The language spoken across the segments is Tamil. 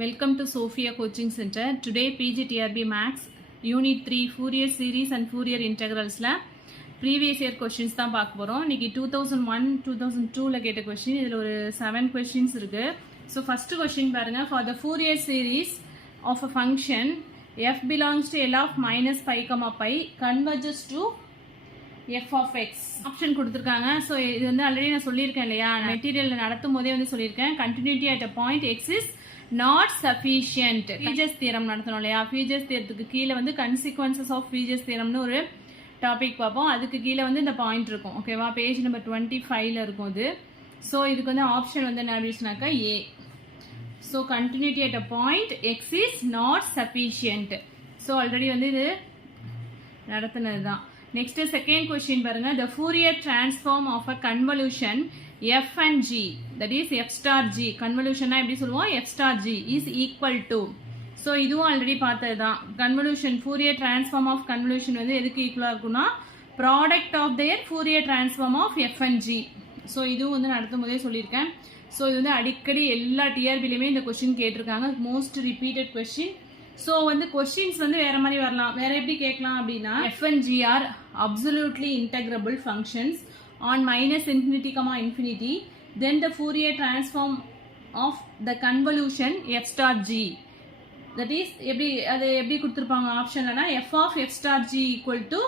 Welcome to Sophia Coaching Center. Today PGTRB Max Unit 3 Fourier Series and Fourier Integrals la previous year questions தான் பார்க்க போறோம். இன்னைக்கு 2001 2002 ல கேட்ட question. இதுல ஒரு 7 questions இருக்கு. So first question பாருங்க. For the Fourier series of a function f belongs to L of minus pi comma pi converges to f of x option கொடுத்திருக்காங்க. ஸோ இது வந்து ஆல்ரெடி நான் சொல்லியிருக்கேன் இல்லையா, மெட்டீரியல் நடத்தும் போதே வந்து சொல்லியிருக்கேன். Continuity at a point X is not sufficient. Features theorem நடத்தணும் இல்லையா, ஃபீச்சர்ஸ் தியரத்துக்கு கீழே வந்து கன்சிக்வன்சஸ் ஆஃப் ஃபீச்சர்ஸ் தியரம்னு ஒரு டாபிக் பார்ப்போம். அதுக்கு கீழே வந்து இந்த பாயிண்ட் இருக்கும். ஓகேவா, பேஜ் நம்பர் 25ல இருக்கும் இது. ஸோ இதுக்கு வந்து ஆப்ஷன் வந்து என்ன அப்படின்னாக்கா ஏ. So continuity at a point X is not sufficient. So already வந்து இது நடத்தினது தான். Next second question பாருங்க. The Fourier transform of a convolution f and g, that is f star g, convolution எப்படி சொல்லுவோம், f star g is equal to. So இதுவும் ஆல்ரெடி பார்த்தது தான். Convolution Fourier transform of convolution வந்து எதுக்கு ஈக்குவலா இருக்கும்னா product of their Fourier transform of f and g. So இதுவும் வந்து நடத்தும் போதே சொல்லியிருக்கேன். ஸோ இது வந்து அடிக்கடி எல்லா டிஆர்பிலையுமே இந்த கொஸ்டின் கேட்டிருக்காங்க. Most repeated question. ஸோ வந்து கொஸ்டின்ஸ் வந்து வேற மாதிரி வரலாம். வேற எப்படி கேட்கலாம் அப்படின்னா f and g are absolutely integrable functions on minus infinity comma infinity, then the Fourier transform of the convolution f star g, that is எப்படி கொடுத்திருப்பாங்க ஆப்ஷன்லனா f of f star g equal to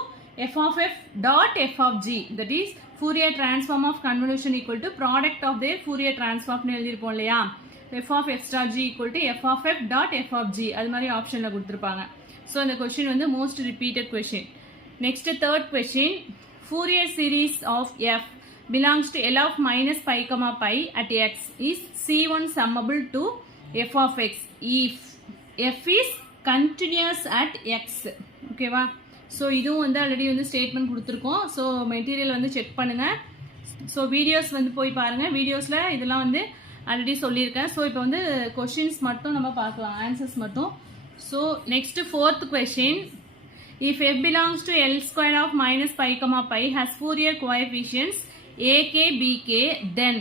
f of f dot f of g, that is Fourier transform of convolution equal to product of their Fourier transform னு எழுதிருப்போம் இல்லையா. f of f star g equal to f of f dot f of g, அது மாதிரி ஆப்ஷன்ல கொடுத்திருப்பாங்க. ஸோ இந்த கொஸ்டின் வந்து most repeated question. Next third question. Fourier series of f belongs to L of minus pi comma pi at x is C1 summable to f of x if f is continuous at x. ஓகேவா, ஸோ இதுவும் வந்து ஆல்ரெடி வந்து ஸ்டேட்மெண்ட் கொடுத்துருக்கோம். ஸோ மெட்டீரியல் வந்து செக் பண்ணுங்க. ஸோ வீடியோஸ் வந்து போய் பாருங்க. வீடியோஸில் இதெல்லாம் வந்து ஆல்ரெடி சொல்லியிருக்கேன். ஸோ இப்போ வந்து கொஸ்டின்ஸ் மட்டும் நம்ம பார்க்கலாம், ஆன்சர்ஸ் மட்டும். So next fourth question. If f belongs to L square of minus pi comma pi has Fourier coefficients ak bk then.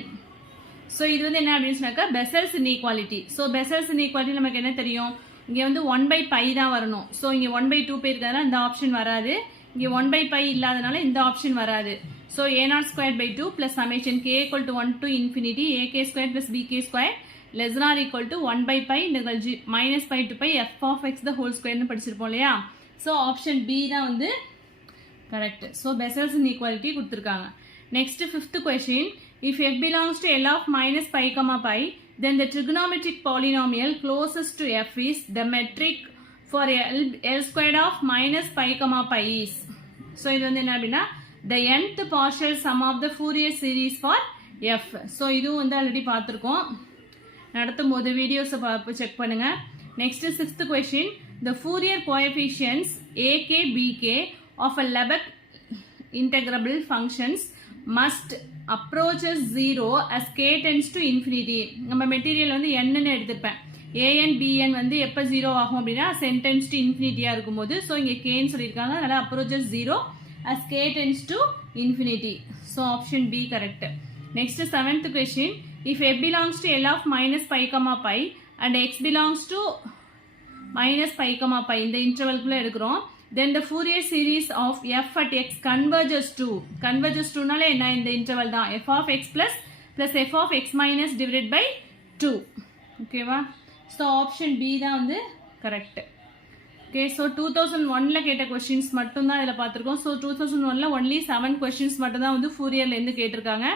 So இது வந்து என்ன அப்படின்னு சொன்னாக்கா Bessel's inequality. So Bessel's inequality நமக்கு என்ன தெரியும், இங்கே வந்து 1/π தான் வரணும். ஸோ இங்கே 1/2 போயிருக்கிறதுனால இந்த ஆப்ஷன் வராது. இங்கே 1/π இல்லாதனால இந்த ஆப்ஷன் வராது. So a0 squared by 2 plus summation k equal to 1 to infinity ak squared plus bk squared less than or equal to 1/π integral g minus pi to pi f of x the whole square னு படிச்சிருப்போம் இல்லையா. So option B தான் வந்து correct. So Bessel's inequality கொடுத்திருக்காங்க. Next fifth question. If f belongs to L of minus pi comma pi, then the trigonometric polynomial closest to f is the metric for L squared of minus pi comma pi is. So இது வந்து என்ன அப்படின்னா the nth partial sum of the Fourier series for f. So இதுவும் வந்து ஆல்ரெடி பார்த்துருக்கோம். நடத்தும் போது வீடியோஸை செக் பண்ணுங்க. Next sixth question. the Fourier coefficients ak bk of a Lebesgue integrable functions must approaches 0 as k tends to infinity. நம்ம மெட்டீரியல் வந்து என்னன்னு எடுத்துப்பேன். an bn வந்து எப்போ 0 ஆகும் அப்படின்னா n tends to infinity-ஆ இருக்கும்போது. ஸோ இங்கே kன்னு சொல்லியிருக்காங்க, அதனால் approaches 0 as k tends to infinity. So option B correct. Next seventh question. If f belongs to L of minus pi comma pi and x belongs to minus pi comma pi இந்த இன்டர்வல்குள்ள எடுக்கிறோம், then the Fourier series of f at x converges to நால என்ன இந்த இன்டர்வல் தான் f of x plus f of x minus divided by 2. ஓகேவா, so option B தான் வந்து correct. ஓகே, ஸோ 2001ல கேட்ட கொஸ்டின்ஸ் மட்டும் தான் இதில் பார்த்துருக்கோம். ஸோ 2001ல ஒன்லி 7 கொஸ்டின்ஸ் மட்டும் தான் வந்து ஃபூரியர்லேருந்து கேட்டிருக்காங்க.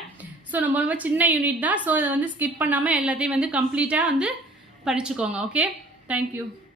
ஸோ நம்ம ரொம்ப சின்ன யூனிட் தான். ஸோ இதை வந்து ஸ்கிப் பண்ணாமல் எல்லாத்தையும் வந்து கம்ப்ளீட்டாக வந்து படிச்சுக்கோங்க. Okay, thank you.